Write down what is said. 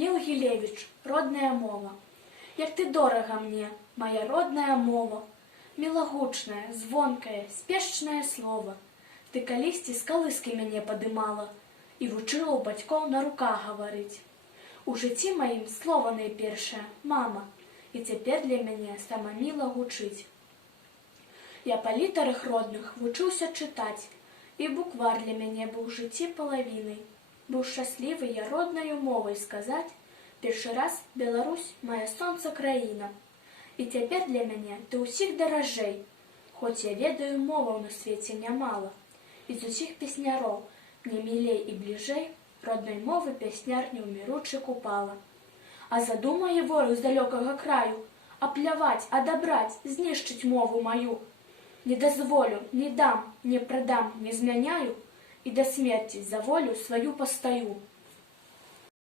Нил Гілевіч, родная мова. Як ты дорага мне, моя родная мова, мілагучнае, звонкае, спешчнае слова. Ты калісьці з калыскі мяне падымала і вучыла ў бацькоў на руках гаварыць. У жыцці маім слова найпершае мама, і цяпер для мяне сама міла гучыць. Я па літарах родных вучыўся чытаць, і буквар для мяне быў у жыцці палавінай. Быў шчаслівы я роднаю мовай сказаць, першы раз Беларусь мая сонца краіна. І цяпер для мяне ты ўсіх даражэй, хоць я ведаю моваў на свеце нямала. І з усіх песняроў мне мілей і бліжэй роднай мовы пясняр неўміручы купала. А задумае вораг з далёкага краю апляваць, адабраць, знішчыць мову маю. Не дазволю, не дам, не прадам, не змяняю, і да смерці за волю сваю пастаю.